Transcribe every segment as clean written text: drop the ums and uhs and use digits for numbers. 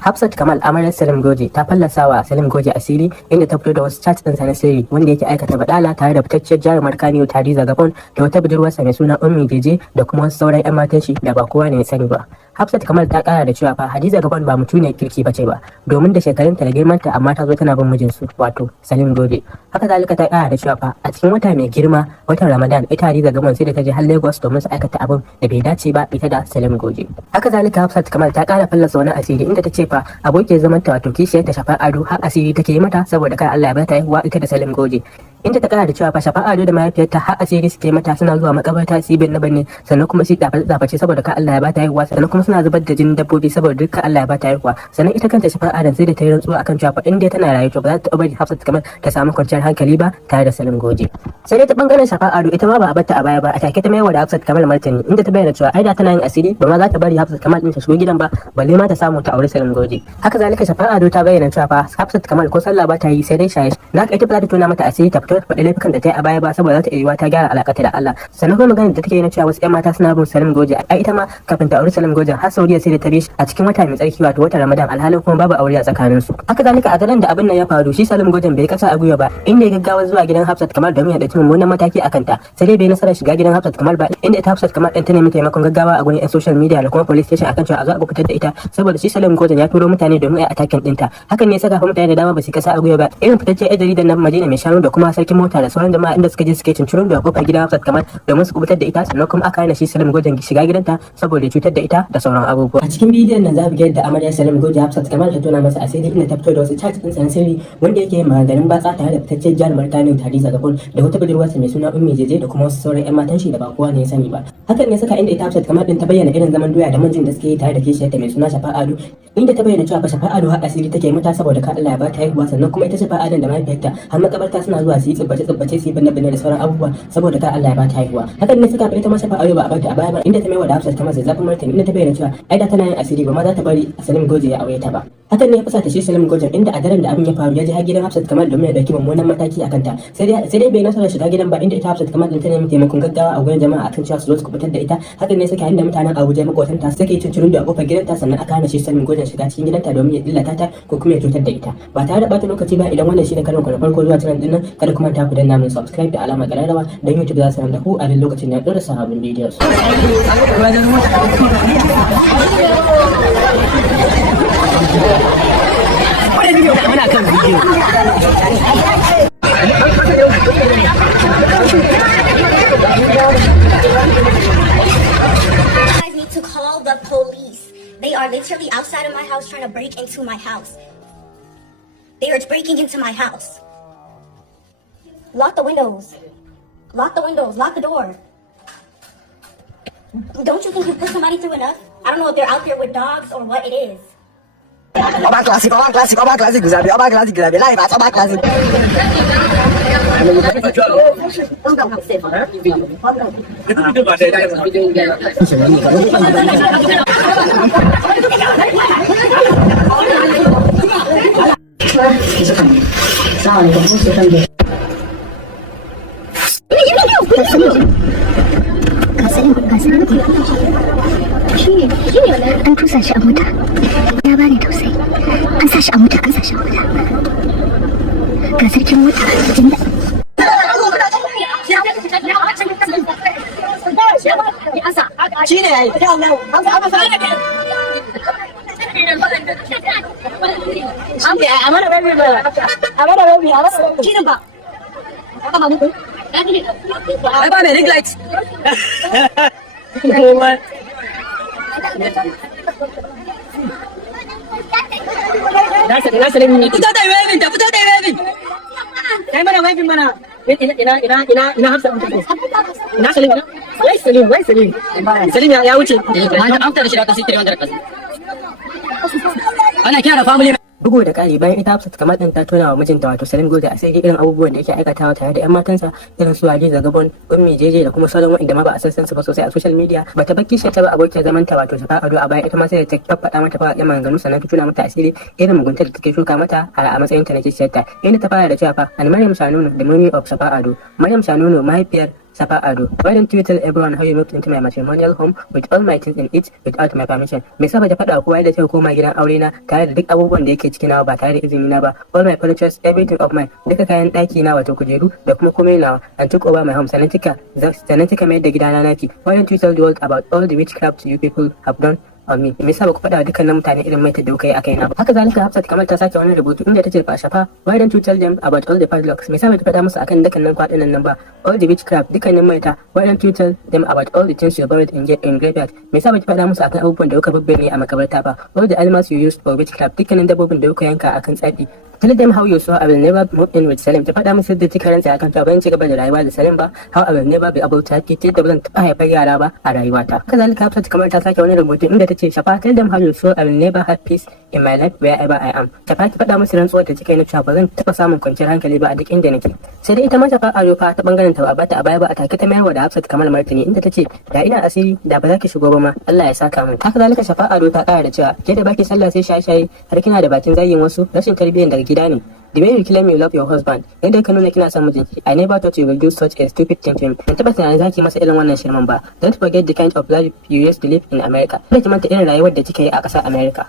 Hafsat Kamal amaryar Salim Goje ta fallasa wa Salim Goje asiri inda ta fito da wasu chats ɗinsa na sirri wanda yake aikata badala tare da fitacciyar jarumar Kaniyo Hadiza Gabon da wata budurwarsa mai suna Ummi Jeje da kuma wasu sauran 'yan matan shi da ba kowa ne ya sani ba. Hafsat Kamal ta kara da cewa fa Hadiza Gabon ba mutuniyar kirki bace ba domin da shekarunta da girmanta amma ta zo tana bin mijinsu wato Salim Goje. Haka zalika ta kara da cewa fa a cikin wata mai girma watan Ramadan ita Hadiza Gabon sai da ta je har Lagos domin su aikata abin da bai dace ba ita da Salim Goje. Haka zalika Hafsat Kamal ta kara fallasa wani asiri inda ta ce fa abokin zaman ta wato kishiyar ta Shafa Ado har asiri take yi mata saboda kai Allah ya bata haihuwa ita da Salim Goje. Inda ta kara da cewa fa Shafa Ado da mahaifiyarta har asiri suke mata suna zuwa makabarta su bin na banne sannan kuma su tsaface saboda kai Allah ya bata haihuwa sannan kuma suna zubar da jinin dabbobi saboda dukkan Allah ya bata haihuwa sannan ita kanta Shafa Ado sai da ta yi rantsuwa akan cewa fa inda tana rayu to ba za ta bari Hafsat Kamal ta samu kwanciyar hankali ba tare da Salim Goje. Sai dai ta bangaren Shafa Ado ita ma ba a batta a baya ba a take ta maiwa da Hafsat Kamal martani inda ta bayyana cewa ai da tana yin asiri ba ma za ta bari Hafsat Kamal din ta shigo gidan ba balle ma ta samu ta aure Salim Goje. Haka zalika Shafa Ado ta bayyana cewa fa Hafsat Kamal ko sallah ba ta yi sai dai shaye da ita ba za ta tona mata asiri ta fito ta faɗi laifukan da ta yi a baya ba saboda za ta iya ta gyara alaƙarta da Allah. Sannan kuma maganar da take yi na cewa wasu 'yan mata suna bin Salim Goje ai ita ma kafin ta aure Salim Goje har Saudiya sai da ta bi shi a cikin wata mai tsarki wato watan Ramadan alhalin kuma babu aure a tsakanin su. Haka zalika a daren da abin nan ya faru shi Salim Goje bai kasa a gwiwa ba inda ya gaggawa zuwa gidan Hafsat Kamal domin ya dauki mummunan mataki a kanta sai dai bai nasarar shiga gidan Hafsat Kamal ba inda ita Hafsat Kamal din ta nemi taimakon gaggawa a gurin 'yan social media da kuma police station akan cewa a zo a fitar da ita saboda shi Salim Goje ya turo mutane domin a attacking dinta. Hakan ne ya saka mutane da dama ba su kasa a gwiwa ba irin fitacce jaridan nan Madina mai shanu da kuma sarkin mota da sauran jama'a inda suka je suke cincirin da kofar gidan Hafsat Kamal domin su kubutar da ita sannan kuma aka hana shi Salim Goje shiga gidanta saboda cutar da ita da sauran abubuwa. A cikin bidiyon nan za ku ga yadda amarya Salim Goje Hafsat Kamal ta tona masa asiri inda ta fito da wasu chat din na sirri wanda yake maganin batsa tare da fitaccen jarumar Kaniyo Hadiza Gabon da wata budurwarsa mai suna Ummi Jeje da kuma wasu sauran 'yan matan shi da ba kowa ne ya sani ba. Hakan ne saka inda ita Hafsat Kamal din ta bayyana irin zaman doya da mijin da suke yi tare da kishiyarta mai suna Shafa Ado inda ta bayyana cewa Shafa Ado har asiri take mata saboda ka Allah ya bata haihuwa sannan kuma ita Shafa Ado da mahaifiyarta har makabarta suna zuwa su yi tsibbace su yi binne da sauran abubuwa saboda ka Allah ya bata haihuwa. Hakan ne saka ita ma Shafa Ado ba a bata a baya ba inda ta maiwa da Hafsat Kamal zazzafin martani inda ta bayyana cewa ai da tana yin asiri ba ma za ta bari Salim Goje ya aure ta ba. Hakan ne ya fasa ta shi Salim Goje inda a daren da abin ya faru ya je har gidan Hafsat Kamal domin ya dauki mummunan mataki akan ta sai dai bai nasara shiga gidan ba inda ita Hafsat Kamal din ta nemi taimakon gaggawa a gurin jama'a akan cewa su zo su kubutar da ita. Hakan ne saka inda mutanen Abuja makwatanta suke cincirin da kofar gidanta sannan aka hana shi Salim Goje shiga cikin gidanta domin ya illata ta ko kuma ya cutar da ita. Ba tare da bata lokaci ba idan wannan shine karin ku na farko zuwa channel din nan kada kuma ta ku danna min subscribe da alamar kararrawa don YouTube za su sanar da ku a duk lokacin da ya dora sababbin videos. Muna kan video. I need to call the police. They are literally outside of my house trying to break into my house. They are breaking into my house. Lock the windows. Lock the windows. Lock the door. Don't you think you put somebody through enough? I don't know if they're out there with dogs or what it is. Oba classic, vous avez Oba classic, vous avez là, il va Oba classic. An tusa shi a mota ya bani tausayi an sa shi a mota ga sarkin mota jin da shi ne yayi Fito da waving, fito da waving. Kai mana waving mana. Ina Hafsa mun tafi. Ina Salim ina? Wai Salim. Salim ya wuce. An fita da shi da kasi 300 kasi. Ana kira family. Bugu da ƙari bayan ita Hafsat Kamal din ta tona wa mijinta wato Salim Goje asiri irin abubuwan da yake aikatawa tare da 'yan matansa irin su Hadiza Gabon, Ummi Jeje da kuma sauran wanda ma ba a san su ba sosai a social media. Bata bar kishi ta ba abokiyar zaman ta wato Shafa Ado a baya ita ma sai ta faffada mata fara maganganu sannan ta tuna mata asiri irin muguntar da take shuka mata har a matsayin ta na kishiyarta. Inda ta fara da cewa fa Maryam Shanuno the mummy of Shafa Ado. Maryam Shanuno mahaifiyar Safa Ado, why don't you tell everyone how you moved into my matrimonial home with all my things in it without my permission? Me yasa baki faɗa kowa da kika koma gidan aure na tare da duk abubuwan da yake cikin nawa ba tare da izini na ba? All my furniture, everything of mine, duka kayan ɗaki na wato kujeru da kuma komai nawa, and took over my home. Sannan kika mayar da gidana naki. Why don't you tell the world about all the witchcraft you people have done on me? Me yasa ba ku faɗa wa dukkanin mutane irin mai da kuka yi a kaina ba? Haka zalika Hafsat kamar ta sake wani rubutu inda ta ce fa Shafa, why don't you tell them about all the padlocks? Me yasa ba ki faɗa musu akan dukkanin kwaɗinan nan ba? All the witchcraft, dukkanin maita, why don't you tell them about all the things you buried in graveyard? Me yasa ba ki faɗa musu akan abubuwan da kuka babbane a makabarta ba? All the animals you used for witchcraft, dukkanin dabbobin da kuka yanka akan tsafi. Tell them how you saw I will never move in with Salim. Ta faɗa musu da ta karanta akan ta bayan ci gaba da rayuwa da Salim ba, how I will never be able to have kids da ba zan taɓa haifar yara ba a rayuwata. Kazalika Hafsat kamar ta sake wani rubutu inda ta ce Shafa, tell them how you saw I will never have peace in my life wherever I am. Shafa ki faɗa musu rantsuwar da kika yi na cewa ba zan taɓa samun kwanciyar hankali ba a duk inda nake. Sai dai ita ma Shafa Ado fa ta bangaren ta ba ta a baya ba a take ta mayarwa da Hafsat kamar martani inda ta ce da ina asiri da ba za ki shigo ba ma Allah ya saka mun. Haka zalika Shafa Ado ta ƙara da cewa ke da baki sallah sai shaye-shaye har kina da bakin zagin wasu rashin tarbiyyar daga gida ne. The way you claim you love your husband, yadda ka nuna kina son mijinki, I never thought you will do such a stupid thing to him. Ban taɓa tunanin zaki masa irin wannan shirman ba. Don't forget the kind of life you used to live in America. Kada ki manta irin rayuwar da kika yi a ƙasar America.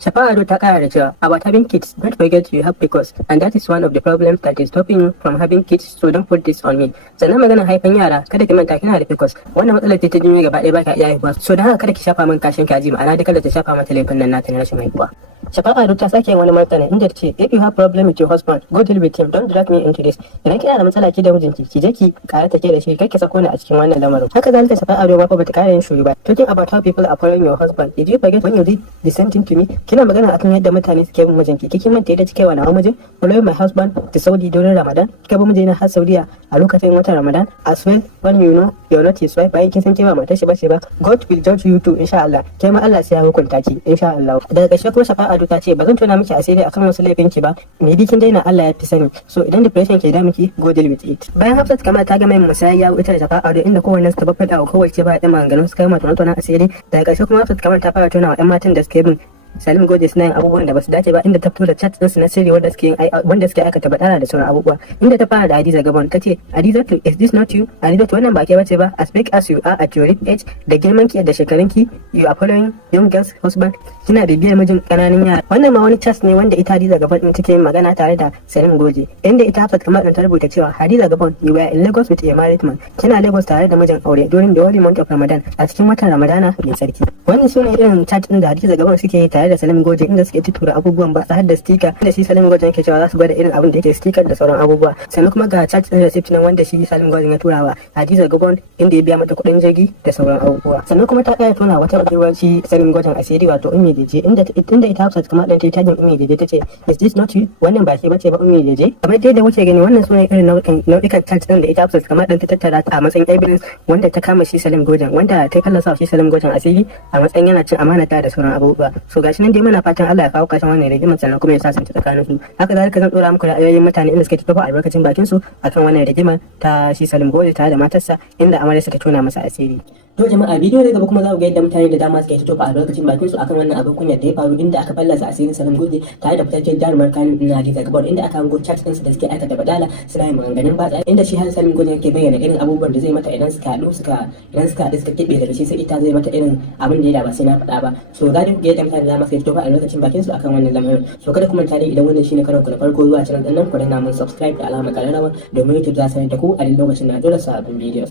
Shafa Ado ta kara da cewa about having kids, don't forget you have PCOS, and that is one of the problems that is stopping you from having kids, so don't put this on me. Sannan maganar haifan yara, kada ki manta kina da PCOS. Wannan matsalar ta jinyo gaba ɗaya ba ka iya haihuwa, so don haka kada ki shafa min kashin kaji, ma'ana duka da ta shafa mata laifin nan nata na rashin haihuwa. Shafa Ado ta sake wani martani inda ta ce if you have problem with your husband, go deal with him, don't drag me into this. Idan kina da matsala ki da mijinki, ki je ki kare take da shi, kar ki sako ni a cikin wannan lamarin. Haka zalika Shafa Ado ba fa bata kare yin shuru ba. Talking about how people are following your husband, did you forget when you did the same thing to me? Kina magana akan yadda mutane suke bin mijinki, kike manta yadda kike wa nawa mijin? Following my husband to Saudi during Ramadan, kika bi mijina har Saudiya a lokacin watan Ramadan, as well when you know you're not his wife, bayan kin san ke ba matar shi bace ba. God will judge you too insha Allah. Kai ma Allah sai ya hukunta ki insha Allah. Daga ƙarshe kuma Shafa Ado ta ce ba zan tona miki asiri akan wasu laifinki ba, me bi kin daina Allah ya fi sani, so idan depression ke da miki go deal with it. Bayan Hafsat kamar ta ga mai musayya ita da Shafa Ado inda kowanne suka baffada wa kowace ba da maganganun suka yi mata tona asiri. Daga ƙarshe kuma Hafsat kamar ta fara tona wa 'yan matan da suke bin Salim Goje suna yin abubuwan da basu dace ba inda ta fito da chat ɗinsu na sirri wanda suke aikata badala da sauran abubuwa inda ta fara da Hadiza Gabon ta ce Hadiza, is this not you? Hadiza, wannan ba ke bace ba, as big as you are at your age, da girman ki da shekarun ki, you are following young girls husband, kina bibiyar mijin kananan yara. Wannan ma wani chat ne wanda ita Hadiza Gabon din take yin magana tare da Salim Goje inda ita Hafsat kamar ta rubuta cewa Hadiza Gabon, you were in Lagos with a married man, kina Lagos tare da mijin aure during the holy month of Ramadan, a cikin watan Ramadana mai tsarki. Wannan sune irin chat din da Hadiza Gabon suke yi tare da Salim Goje inda suke tura abubuwan ba har da sticker da shi Salim Goje yake cewa za su gwada irin abin da yake sticker da sauran abubuwa. Sannan kuma ga chat din receipt nan wanda shi Salim Goje ya turawa Hadiza Gabon inda ya biya mata kuɗin jirgi da sauran abubuwa. Sannan kuma ta kaya tona wata budurwar shi Salim Goje asiri wato Ummi Deje inda ita Hafsat kamar dan ta tagin Ummi Deje tace is this not you? Wannan ba ke bace ba Ummi Deje. Kamar dai da kuke gani wannan sune irin nau'ikan chat din da ita Hafsat kamar dan ta tattara a matsayin evidence wanda ta kama shi Salim Goje wanda ta fallasa shi Salim Goje asiri a matsayin yana cin amana ta da sauran abubuwa. So gashi nan dai muna fatan Allah ya kawo kashin wannan rigimar sannan kuma ya sasanta tsakanin su. Haka zalika zan dora muku ra'ayoyin mutane inda suke tattafa albarkacin bakin su akan wannan rigimar ta shi Salim Goje tare da matarsa inda amarya suka tona masa asiri. To jama'a bidiyo da gaba kuma za ku ga yadda mutane da dama suke tattafa albarkacin bakin su akan wannan abin kunya da ya faru inda aka fallasa asirin Salim Goje tare da fitaccen jarumar kanin na Hadiza Gabon inda aka hango chat ɗinsu da suke aikata badala suna yin maganganun batsa inda shi har Salim Goje yake bayyana irin abubuwan da zai mata idan suka haɗu suka kiɓe daga shi sai ita zai mata irin abin da ya da ba sai na faɗa ba. So ga duk yadda mutane da dama suke tattafa albarkacin bakin su akan wannan lamarin. So kada ku manta dai idan wannan shine karon ku na farko zuwa channel ɗin nan ku danna mun subscribe da alamar ƙararrawa domin YouTube za su sanar da ku a duk lokacin na dora sabbin videos.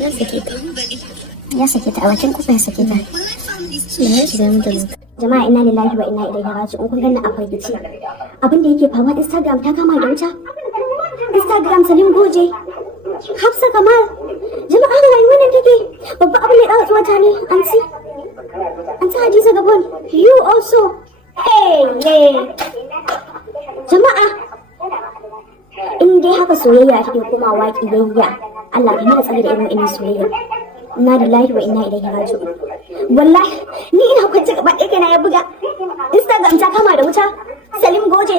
Ya sake ta a bakin kofa ya sake ta. Ya shiga mata ne. Jama'a inna lillahi wa inna ilaihi raji'un. Kun ganna a fargici. Abin da yake faruwa Instagram ta kama da wuta. Instagram Salim Goje. Hafsa Kamal. Jama'a da rayuwar nan take. Babba abin da ya dawo wata ne. Anti Hadiza Gabon. You also. Hey. Jama'a. In dai haka soyayya take komawa kiyayya. Allah ya mana tsare da irin wannan soyayya. Inna lillahi wa inna ilaihi raji'un. Wallahi ni ina kwance gaba ɗaya kana ya buga. Instagram ta kama da wuta. Salim Goje.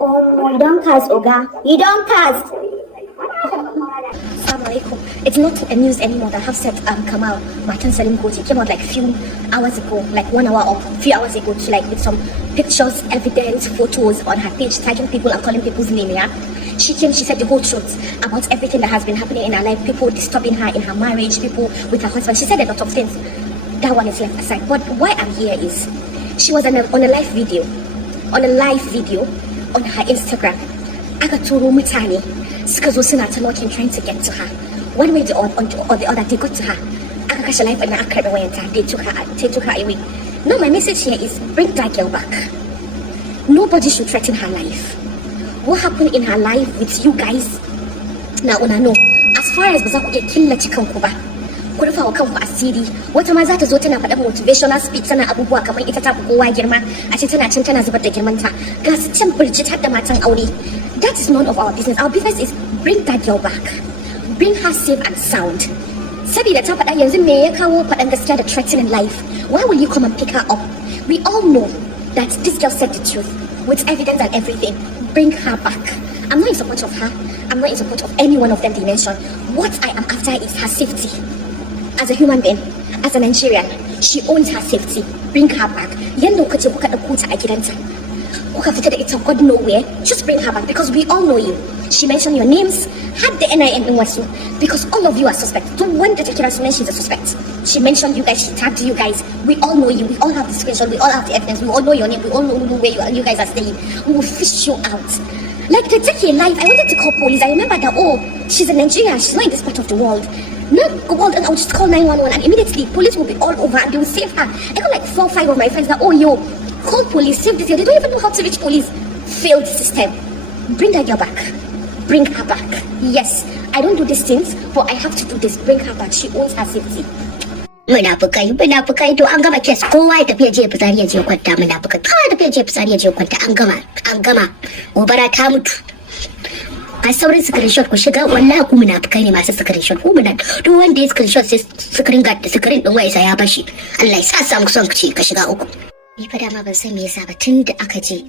Oh, you don't cast, Oga. You don't cast. Assalamu alaikum. It's not a news anymore that Hafsat Kamal, Matan Salim Goje, came out like few hours ago, like 1 hour or few hours ago, to like with some pictures, evidence, photos on her page, tagging people and calling people's name, yeah? She came, she said the whole truth about everything that has been happening in her life, people disturbing her in her marriage, people with her husband. She said a lot of things. That one is left aside. But why I'm here is, she was on a live video on her Instagram. Aka turo mutane suka zo suna ta looking, trying to get to her. One way or the other, they got to her. Aka kashe life and aka karbe wayanta. They took her away. Now my message here is, bring that girl back. Nobody should threaten her life. What happened in her life with you guys? Now una know. As far as ba za ku iya killace kanku ba, ku rufa wa kanku asiri. Wata ma za ta zo tana faɗa motivational speech, tana abubuwa kamar ita ta fi kowa girma, a ce tana can tana zubar da girmanta. Ga su can birjit har da matan aure. That is none of our business. Our business is bring that girl back. Bring her safe and sound. Sabida ta faɗa yanzu me ya kawo faɗan gaskiya da threatening life? Why will you come and pick her up? We all know that this girl said the truth with evidence and everything. Bring her back. I'm not in support of her. I'm not in support of any one of them they mentioned. What I am after is her safety. As a human being, as a Nigerian, she owns her safety. Bring her back. Yanda kuka je kuka ɗauko ta a gidanta, kuka fita da ita God nowhere, just bring her back because we all know you. She mentioned your names, had the NIN in wasu, because all of you are suspects. Don't wonder to kira sunan, she's a suspect. She mentioned you guys, she tagged you guys. We all know you, we all have the screenshot, we all have the evidence, we all know your name, we all know where you guys are staying. We will fish you out. Like the take life, I wanted to call police. I remember that, oh, she's in Nigeria, she's not in this part of the world. Not world, and I would just call 911 and immediately police will be all over and they will save her. I got like 4 or 5 of my friends that, oh yo, call police, save this girl. They don't even know how to reach police. Failed system. Bring that girl back. Bring her back. Yes, I don't do these things, but I have to do this. Bring her back. She owns her safety. Munafukai to an gama kes, kowa ya tafi je fitsari ya je kwanta. Munafukai kowa ya tafi je fitsari ya je kwanta. An gama gobara ta mutu. A saurin screenshot ku shiga, wallahi ku munafukai ne masu screenshot. Ku duk wanda ya screenshot sai screen din wayarsa ya bashi. Allah ya sa samu son ci ka shiga uku. Ni fa dama ban san me yasa ba, tunda aka je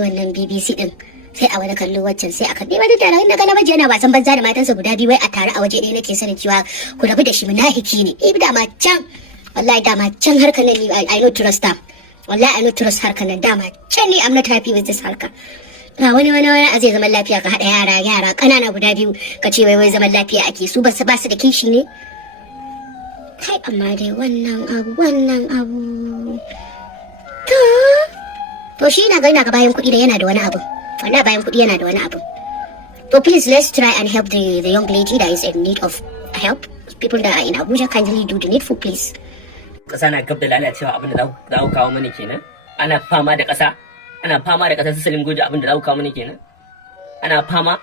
wannan BBC din, sai a wani kallo waccan sai aka wani da na ga namiji yana wasan banza da matansa guda biyu wai a tare a waje ɗaya, nake sanin cewa ku rabu da shi munafiki ne. Dama can harkar nan ni I not trust them. Wallahi I not trust harkar nan, dama can ni I'm not happy with this harka. Ga wani a zai zaman lafiya ka haɗa yara ƙanana guda biyu ka ce wai zaman lafiya ake, su ba su da kishi ne. Kai amma dai wannan abu to shi na ga bayan kuɗi da yana da wani abu. Wallahi bayan kuɗi yana da wani abu. So please, let's try and help the young lady that is in need of help. People that are in Abuja, kindly do the needful, please. Ƙasa na gab da lalacewa, abin da za ku kawo mani kenan. Ana fama da ƙasa su Salim Goje, abin da za ku kawo mani kenan. Ana fama.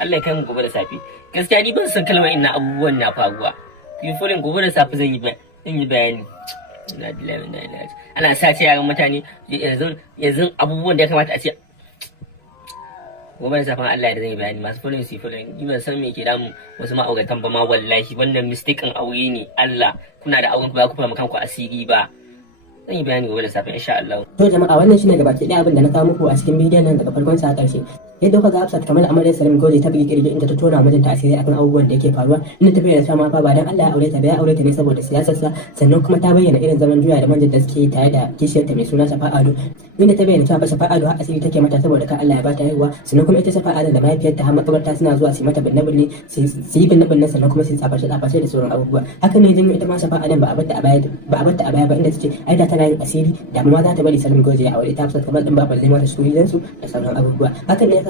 Allah ya kai mu gobe da safe. Gaskiya ni ban san kalmar ina abubuwan na faruwa. Yufolin gobe da safe zan yi bayani. Ana sace yaran mutane yanzu abubuwan da ya kamata a ce gobe da safan Allah ya zai bayani. Masu fulin su fulin, ni ban san me ke damu wasu ma'auratan ba ma, wallahi wannan mistaken aure ne. Allah, kuna da auren ba ku fara kanku asiri ba. Zan yi bayani gobe da safe insha Allah. To jama'a, wannan shine gabaki ɗaya abin da na kawo muku a cikin bidiyon nan daga farkon sa ƙarshe. Yadda kuka ga Hafsat kamar amaryar Salim Goje ta bugi kirji inda ta tona mijinta asiri akan abubuwan da yake faruwa, inda ta bayyana cewa fa ba dan Allah ya aure ta ba, ya aure ta ne saboda siyasarsa, sannan kuma ta bayyana irin zaman juya da manjan da suke tare da kishiyarta mai suna Safa Ado, inda ta bayyana cewa Safa Ado har asiri take mata saboda kan Allah ya bata haihuwa, sannan kuma ita Safa Ado da mahaifiyarta har makabarta suna zuwa su mata binne su yi binne sannan kuma su tsaface da sauran abubuwa. Hakan ne janyo ita ma Safa Ado ba a bata a baya ba, inda tace ai da tana yin asiri da ma za ta bari Salim Goje ya aure ta, Hafsat kamar din ba balle mata su gidansu da sauran abubuwa.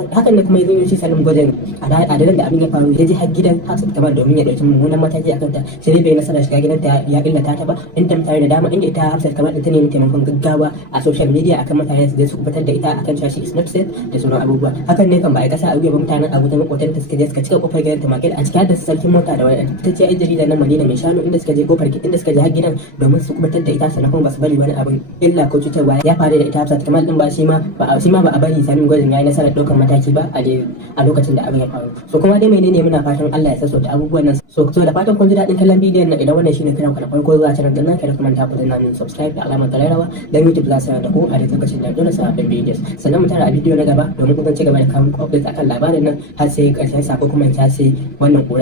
Hakan ne kuma shi Salim Goje a daren da abin ya faru ya je har gidan Hafsat kamar domin ya dauki mummunan mataki akan ta, sai bai nasara shiga gidanta ya illata ta ba, inda mutane da dama inda ita Hafsat kamar ta nemi taimakon gaggawa a social media akan mutane su je su kubutar da ita akan cewa she is not safe da sauran abubuwa. Hakan ne kan ba a kasa a ba mutanen Abuja makotan ta suka je suka cika kofar gidan ta makil a cikin da sarkin mota da wani fitacciya yan jarida nan Madina mai shanu, inda suka je har gidan domin su kubutar da ita, sannan kuma ba su bari wani abin illa ko cutarwa ya faru da ita Hafsat kamar din ba shi ma ba a bari Salim Goje ya yi nasarar ɗaukar mataki ba a lokacin da abin ya faru. So kuma dai menene muna fatan Allah ya sasso da abubuwan nan. So da fatan kun ji daɗin kallon bidiyon nan. Idan wannan shine kiran ku na farko zuwa channel din nan, kada ku manta ku danna min subscribe da alamar ƙararrawa dan YouTube za su sanar da ku a lokacin da dole sabbin videos. Sannan mu tara a bidiyo na gaba domin ku ci gaba da kawo updates akan labarin nan har sai ƙarshen sako kuma ta sai wannan ƙura.